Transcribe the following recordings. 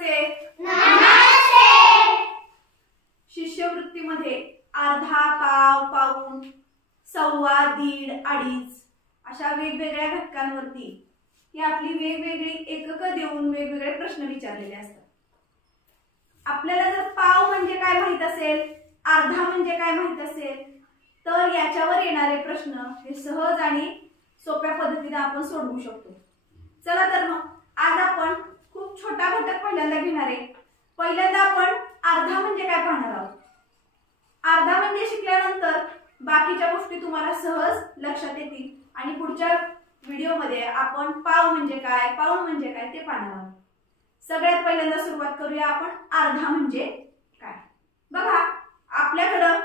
नमस्ते. शिष्यवृत्तीमध्ये अर्धा, पाव, पाऊण, सव्वा, दीड, अडीच अशा वेगवेगळ्या घटकांवरती ही आपली वेगवेगळी एककं देऊन वेगवेगळे प्रश्न विचारलेले असतात. आपल्याला जर पाव म्हणजे काय माहित असेल, अर्धा म्हणजे काय माहित असेल, तर याच्यावर येणारे प्रश्न हे सहज आणि सोप्या पद्धतीने आपण सोडवू शकतो. चला तर मग आज आपण खूप छोटा घटक पहिल्यांदा घेणार आहे. पहिल्यांदा आपण अर्धा म्हणजे काय पाहणार आहोत. अर्धा म्हणजे शिकल्यानंतर बाकीच्या गोष्टी तुम्हाला सहज लक्षात येतील आणि पुढच्या व्हिडिओमध्ये आपण पाव म्हणजे काय, पाऊण म्हणजे काय ते पाहणार आहोत. सगळ्यात पहिल्यांदा सुरुवात करूया आपण अर्धा म्हणजे काय. बघा, आपल्याकडं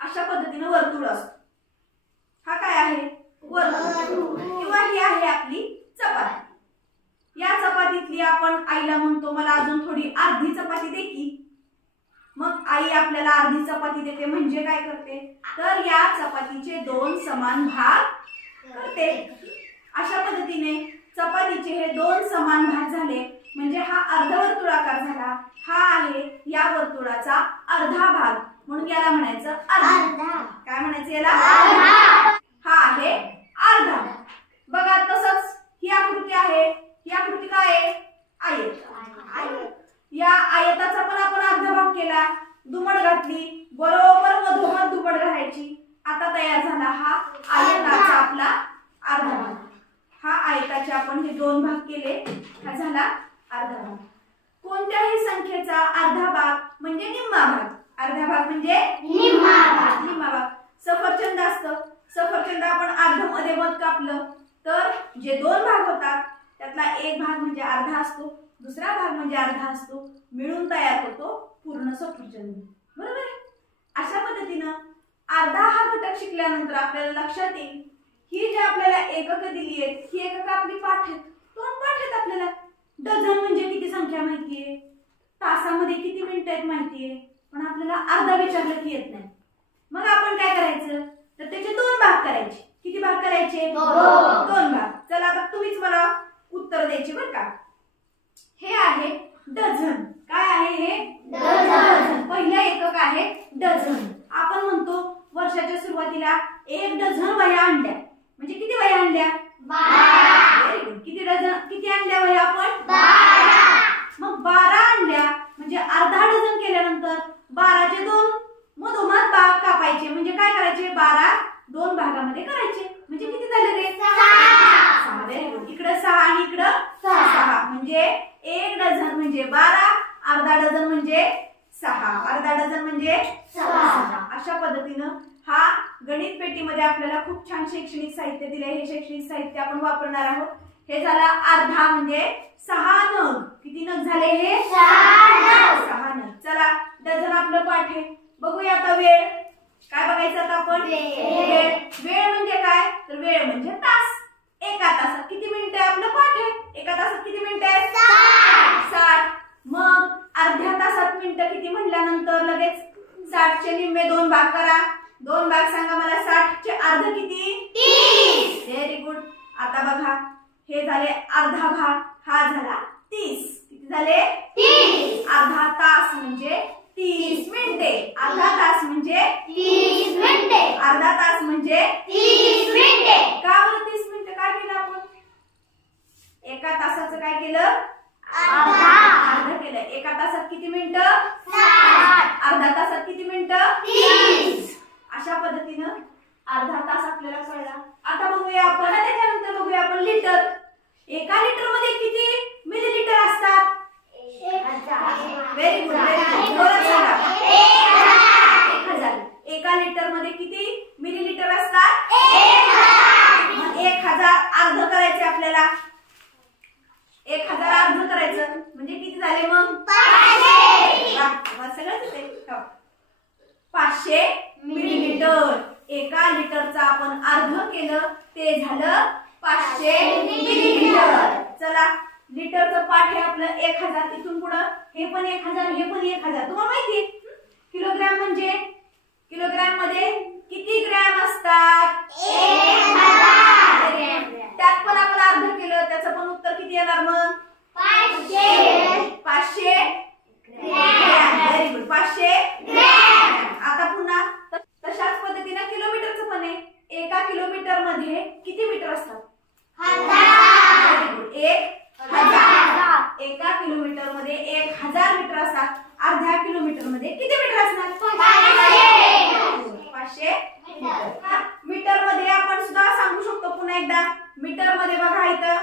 अशा पद्धतीने वर्तुळ असतो. हा काय आहे? वर्तुळ. किंवा ही आहे आपली चपाती. या चपातीतली आपण आईला म्हणतो मला अजून थोडी अर्धी चपाती दे की. मग आई आपल्याला अर्धी चपाती देते म्हणजे काय करते, तर या चपातीचे दोन समान भाग करते. अशा पद्धतीने चपातीचे हे दोन समान भाग झाले म्हणजे हा अर्धवर्तुळाकार झाला. हा आहे या वर्तुळाचा अर्धा भाग, म्हणून याला म्हणायचं अर्धा. काय म्हणायचं याला? हा आहे अर्धा. बघा, तसंच ही आकृती आहे. ही आकृती काय आहे? आयत. या आयताचा पण आपण अर्धा भाग केला, दुमड घातली, बरोबर मधोमध दुमड घालायची. आता तयार झाला हा आयताचा आपला अर्धा भाग. हा आयताचे आपण हे दोन भाग केले, हा झाला अर्धा भाग. कोणत्याही संख्येचा अर्धा भाग म्हणजे निम्मा भाग. अर्धा भाग म्हणजे निम्मा भाग. निम्मा भाग. सफरचंद असतं, सफरचंद आपण अर्ध मध्ये मध कापलं तर जे दोन भाग होतात त्यातला एक भाग म्हणजे अर्धा असतो, दुसरा भाग म्हणजे अर्धा असतो, मिळून तयार होतो पूर्ण सफरचंद. बरोबर आहे? अशा पद्धतीनं अर्धा हा घटक शिकल्यानंतर आपल्याला लक्षात येईल ही जी आपल्याला एककं दिली आहेत ही एककं आपली पाठ आहेत. दोन पाठ आहेत आपल्याला. डझन म्हणजे किती संख्या माहितीये, तासामध्ये किती मिनिटं आहेत माहितीये, पण आपल्याला अर्धा विचारलं की येत नाही. मग आपण काय करायचं, तर त्याचे दोन भाग करायचे. किती भाग करायचे? दोन भाग. चला आता तुम्हीच मला उत्तर द्यायचे बरं का. हे आहे डझन. काय आहे हे? डझन. पहिलं एकक आहे डझन. आपण म्हणतो वर्षाच्या सुरुवातीला 1 डझन वह्या आणल्या म्हणजे किती वह्या आणल्या? 12. Very good. किती डझन, किती आणल्या वह्या आपण? 12. मग 12 आणल्या म्हणजे अर्धा डझन केल्यानंतर 12चे दोन मधोमध भाग कापायचे म्हणजे काय करायचे? 12 दोन भागामध्ये करायचे म्हणजे किती झाले रे? 6. Very good. इकडे 6 आणि इकडे 6 म्हणजे 1 डझन म्हणजे 12, अर्धा डझन म्हणजे 6. अर्धा डझन म्हणजे 6. अशा पद्धतीनं हा गणित पेटीमध्ये आपल्याला खूप छान शैक्षणिक साहित्य दिले. हे शैक्षणिक साहित्य आपण वापरणार आहोत. हे झाला अर्धा म्हणजे 6 नग. किती नग झाले हे? 6 नग. चला, डझन आपलं पाठ आहे. बघूया आता वेळ. काय बघायचं आता आपण? वेळ. वेळ म्हणजे काय, तर वेळ म्हणजे तास. एका तासात किती मिनिटं आहे आपलं पाठ आहे. एका तासात किती मिनिटं आहे? 60. मग अर्ध्या तासात मिनिटं किती म्हटल्यानंतर लगेच 60चे निम्मे दोन भाग करा. दोन भाग सांगा मला. 60चे अर्ध किती? 30. Very good. आता बघा, हे झाले अर्धा भाग, हा झाला 30. किती झाले? 30. अर्धा तास म्हणजे 30 मिनिटे. अर्धा तास म्हणजे 30 मिनिटे. अर्धा तास म्हणजे 30 मिनिटे. का बरं 30 मिनिटे? काय केलं आपण? एका तासाचं काय केलं? अर्धा केलं. एका तासात किती मिनिटं? 60. अर्धा तासात किती मिनिटं? 30. अशा पद्धतीनं अर्धा तास आपल्याला कळला. आता बघूया आपण, त्याच्यानंतर बघूया आपण लिटर. एका लिटर मध्ये किती मिलीलिटर असतात? 1000. Very good. जोरात सांगा. 1000. एका लिटर मध्ये किती मिलीलिटर असतात? 1000. मग 1000 अर्ध करायचे आपल्याला. 1000 अर्ध करायचं म्हणजे किती झाले मग? 500. सगळंच येते. 500 मिलीलिटर. एका लिटरचा आपण अर्ध केलं ते झालं 500 मिलीलिटर. चला, लिटरचं पाठ आहे आपलं 1000. तिथून पुढं हे पण 1000, हे पण 1000. तुम्हाला माहिती आहे किलोग्रॅम म्हणजे? किलोग्रॅम मध्ये किती ग्रॅम असतात? 1000. त्यात पण आपण अर्ध केलं, त्याचं पण उत्तर किती येणार मग? 500. 1000 मीटर असतात, अर्ध्या किलोमीटर मध्ये किती मीटर असणार? 500 मीटर. मीटर मध्ये आपण सुद्धा सांगू शकतो पुन्हा एकदा. मीटर मध्ये बघा इथं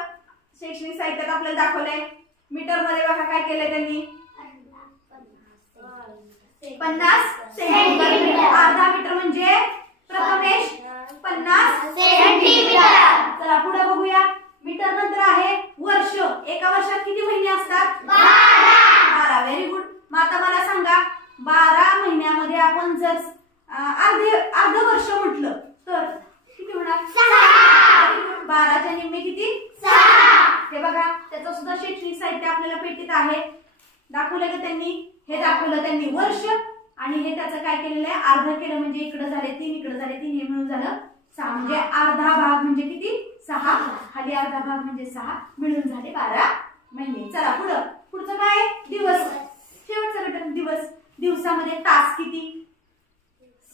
शैक्षणिक साहित्यात आपल्याला दाखवलंय. मीटर मध्ये बघा काय केलंय त्यांनी, 50 सेंटीमीटर. अर्धा मीटर म्हणजे प्रथमेश 50 सेंटीमीटर. चला पुढे बघूया. मीटर नंतर आहे वर्ष. एका वर्षात किती महिने असतात? 12. Very good. मग आता मला सांगा 12 महिन्यामध्ये आपण जर अर्ध वर्ष म्हटलं तर किती होणार? 12 च्या निम्मे किती? 6. हे बघा त्याचं सुद्धा शैक्षणिक साहित्य आपल्याला पेटीत आहे. दाखवलं का त्यांनी? हे दाखवलं त्यांनी वर्ष आणि हे त्याचं काय केलेलं आहे? अर्ध केलं म्हणजे इकडे झाले 3, इकडे झाले 3, हे मिळून झालं 6. म्हणजे अर्धा भाग म्हणजे किती? 6. खाली अर्धा भाग म्हणजे 6 मिळून झाले 12 महिने. चला पुढचं काय? दिवस. शेवटचं घटक दिवस. दिवसामध्ये तास किती?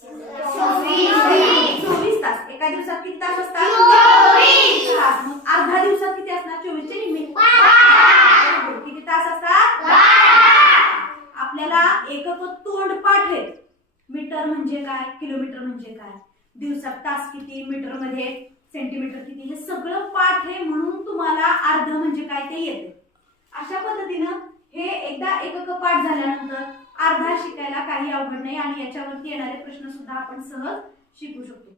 24 तास. एका दिवसात किती तास असतात? 24 तास. मग अर्धा दिवसात किती असणार? 24 चे निम्मे किती तास असतात? आपल्याला एकक तोंडपाठ आहे. मीटर म्हणजे काय, किलोमीटर म्हणजे काय, दिवसात तास किती, मीटर मध्ये सेंटीमीटर किती, हे सगळं पाठ आहे. म्हणून तुम्हाला अर्ध म्हणजे काय ते येते. अशा पद्धतीनं हे एकदा एकक पाठ झाल्यानंतर अर्धा शिकायला काही अवघड नाही आणि याच्यावरती येणारे प्रश्न सुद्धा आपण सहज शिकू शकतो.